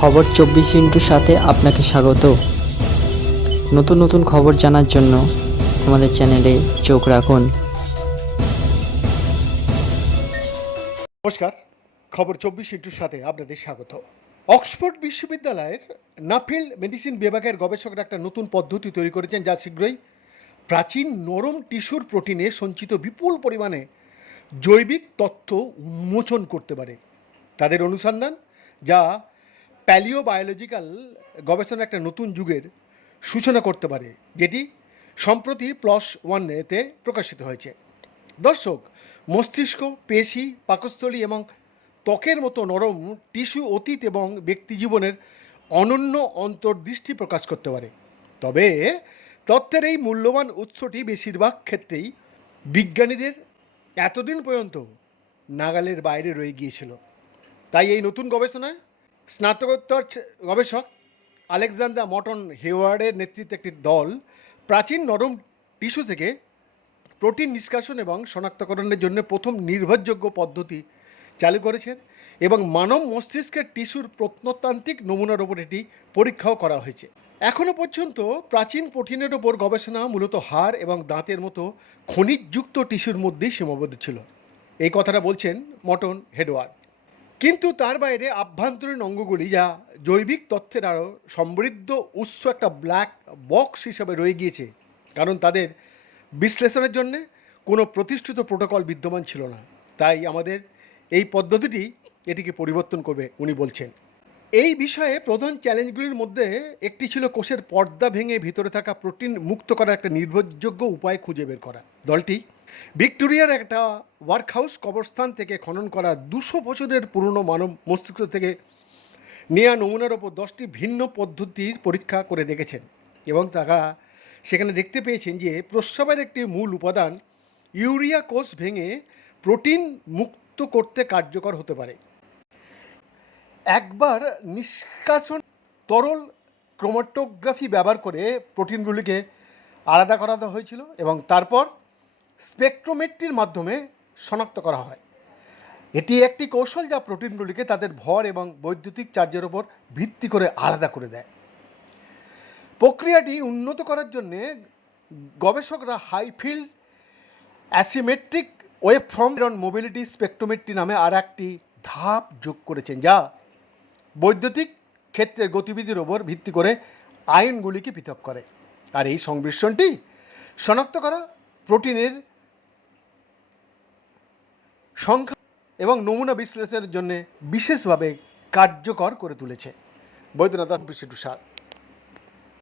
খবর চব্বিশ ইন্টুর সাথে আপনাকে স্বাগত। নতুন নতুন খবর জানার জন্য আমাদের চ্যানেলে চোখ রাখুন। নমস্কার, খবর চব্বিশ ইন্টুর সাথে আপনাদের স্বাগত। অক্সফোর্ড বিশ্ববিদ্যালয়ের নাফিল মেডিসিন বিভাগের গবেষকরা একটা নতুন পদ্ধতি তৈরি করেছেন যা শীঘ্রই প্রাচীন নরম টিস্যুর প্রোটিনে সঞ্চিত বিপুল পরিমাণে জৈবিক তথ্য উন্মোচন করতে পারে। তাদের অনুসন্ধান যা প্যালিওবায়োলজিক্যাল গবেষণার একটা নতুন যুগের সূচনা করতে পারে, যেটি সম্প্রতি প্লস ওয়ানেতে প্রকাশিত হয়েছে। দর্শক, মস্তিষ্ক, পেশি, পাকস্থলী এবং ত্বকের মতো নরম টিস্যু অতীত এবং ব্যক্তি জীবনের অনন্য অন্তর্দৃষ্টি প্রকাশ করতে পারে। তবে তথ্যের এই মূল্যবান উৎসটি বেশিরভাগ ক্ষেত্রেই বিজ্ঞানীদের এতদিন পর্যন্ত নাগালের বাইরে রয়ে গিয়েছিল। তাই এই নতুন গবেষণায় স্নাতকোত্তর গবেষক আলেকজান্ডার মটন হেওয়ার্ডের নেতৃত্বে একটি দল প্রাচীন নরম টিস্যু থেকে প্রোটিন নিষ্কাশন এবং শনাক্তকরণের জন্য প্রথম নির্ভরযোগ্য পদ্ধতি চালু করেছেন এবং মানব মস্তিষ্কের টিস্যুর প্রত্নতান্ত্রিক নমুনার ওপর এটি পরীক্ষাও করা হয়েছে। এখনও পর্যন্ত প্রাচীন প্রোটিনের ওপর গবেষণা মূলত হাড় এবং দাঁতের মতো খনিজযুক্ত টিস্যুর মধ্যেই সীমাবদ্ধ ছিল। এই কথাটা বলছেন মটন হেডওয়ার্ড কিন্তু তার বাইরে আভ্যন্তরীণ অঙ্গগুলি, যা জৈবিক তথ্যের আরও সমৃদ্ধ উৎস একটা ব্ল্যাক বক্স হিসাবে রয়ে গিয়েছে, কারণ তাদের বিশ্লেষণের জন্য কোনো প্রতিষ্ঠিত প্রোটোকল বিদ্যমান ছিল না। তাই আমাদের এই পদ্ধতিটি এটিকে পরিবর্তন করবে, উনি বলছেন। এই বিষয়ে প্রধান চ্যালেঞ্জগুলির মধ্যে একটি ছিল কোষের পর্দা ভেঙে ভিতরে থাকা প্রোটিন মুক্ত করার একটা নির্ভরযোগ্য উপায় খুঁজে বের করা। দলটি ভিক্টোরিয়ার একটা ওয়ার্কহাউস কবরস্থান থেকে খনন করা দুশো বছরের পুরনো মানব মস্তিষ্ক থেকে নেয়া নমুনার ওপর দশটি ভিন্ন পদ্ধতির পরীক্ষা করে দেখেছেন। এবং তারা সেখানে দেখতে পেয়েছেন যে প্রস্রাবের একটি মূল উপাদান ইউরিয়া কোষ ভেঙে প্রোটিন মুক্ত করতে কার্যকর হতে পারে। একবার নিষ্কাশন তরল ক্রোমাটোগ্রাফি ব্যবহার করে প্রোটিনগুলিকে আলাদা করা হয়েছিল এবং তারপর স্পেকট্রোমেট্রির মাধ্যমে শনাক্ত করা হয়। এটি একটি কৌশল যা প্রোটিনগুলিকে তাদের ভর এবং বৈদ্যুতিক চার্জের ওপর ভিত্তি করে আলাদা করে দেয়। প্রক্রিয়াটি উন্নত করার জন্যে গবেষকরা high field asymmetric wave from mobility spectrometry নামে আর একটি ধাপ যোগ করেছেন, যা বৈদ্যুতিক ক্ষেত্রের গতিবিধির ওপর ভিত্তি করে আয়নগুলিকে পৃথক করে। আর এই সংমিশ্রণটি শনাক্ত করা প্রোটিনের সংখ্যা এবং নমুনা বিশ্লেষণের জন্য বিশেষভাবে কার্যকর করে তুলেছে। বৈদ্যনাথ বিশ্বটু সাত